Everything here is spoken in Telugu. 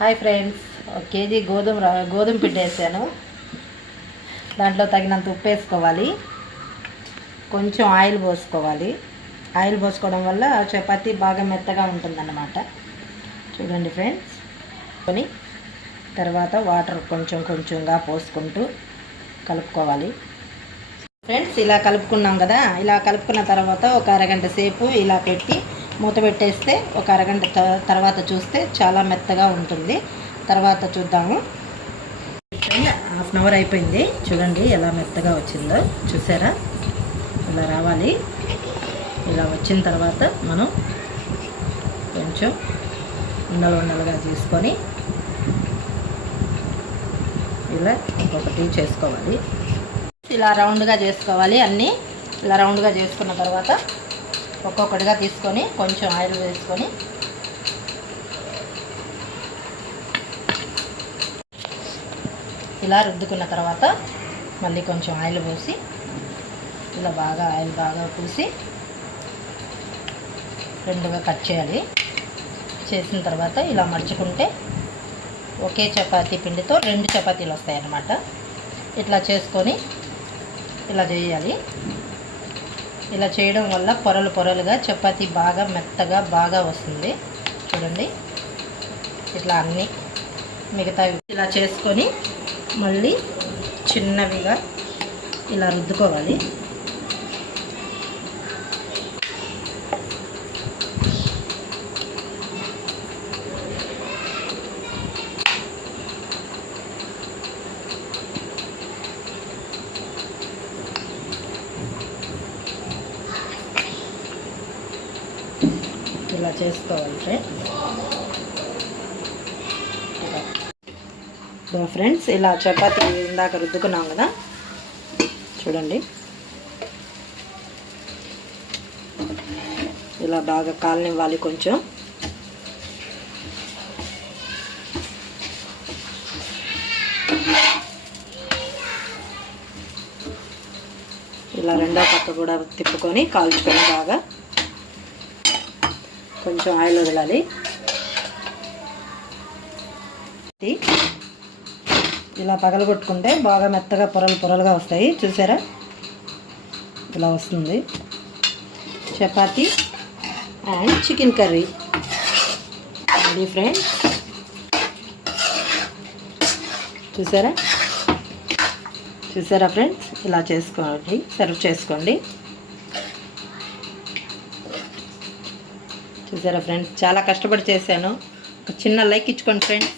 హాయ్ ఫ్రెండ్స్, 1 కేజీ గోధుమ పిండి వేసాను. దాంట్లో తగినంత ఉప్పు వేసుకోవాలి, కొంచెం ఆయిల్ పోసుకోవాలి. ఆయిల్ పోసుకోవడం వల్ల చపాతీ బాగా మెత్తగా ఉంటుందన్నమాట. చూడండి ఫ్రెండ్స్, కొని తర్వాత వాటర్ కొంచెంగా పోసుకుంటూ కలుపుకోవాలి. ఫ్రెండ్స్, ఇలా కలుపుకున్నాం కదా, ఇలా కలుపుకున్న తర్వాత ఒక అరగంట సేపు ఇలా పెట్టి మూత పెట్టేస్తే ఒక అరగంట తర్వాత చూస్తే చాలా మెత్తగా ఉంటుంది. తర్వాత చూద్దాము. హాఫ్ అన్ అవర్ అయిపోయింది. చూడండి ఎలా మెత్తగా వచ్చిందో, చూసారా? ఇలా రావాలి. ఇలా వచ్చిన తర్వాత మనం కొంచెం ఉండలుగా తీసుకొని ఇలా ఒక్కొక్కటి చేసుకోవాలి. ఇలా రౌండ్గా చేసుకోవాలి. అన్నీ ఇలా రౌండ్గా చేసుకున్న తర్వాత ఒక్కొక్కటిగా తీసుకొని కొంచెం ఆయిల్ వేసుకొని ఇలా రుద్దుకున్న తర్వాత మళ్ళీ కొంచెం ఆయిల్ పోసి ఇలా ఆయిల్ బాగా పూసి రెండుగా కట్ చేయాలి. చేసిన తర్వాత ఇలా మర్చుకుంటే ఒకే చపాతీ పిండితో 2 చపాతీలు వస్తాయి అన్నమాట. ఇట్లా చేసుకొని ఇలా చేయాలి. ఇలా చేయడం వల్ల పొరలుగా చపాతీ బాగా మెత్తగా బాగా వస్తుంది. చూడండి, ఇట్లా అన్నీ మిగతా ఇలా చేసుకొని మళ్ళీ చిన్నవిగా ఇలా రుద్దుకోవాలి. ఇలా చేసుకోవాలి ఫ్రెండ్స్. ఇలా చపాతీ ఇందాక రుద్దుకున్నాం కదా, చూడండి ఇలా బాగా కాలనివ్వాలి. కొంచెం ఇలా రెండో పక్క కూడా తిప్పుకొని కాల్చుకొని బాగా కొంచెం ఆయిల్ వదలాలి. ఇలా పగలగొట్టుకుంటే బాగా మెత్తగా పొరలుగా వస్తాయి. చూసారా? ఇలా వస్తుంది. Chapati and chicken curry ready friends. చూసారా ఫ్రెండ్స్? ఇలా చేసుకోండి, సర్వ్ చేసుకోండి. చూసారా ఫ్రెండ్స్? చాలా కష్టపడి చేశాను. ఒక చిన్న లైక్ ఇచ్చుకోండి ఫ్రెండ్స్.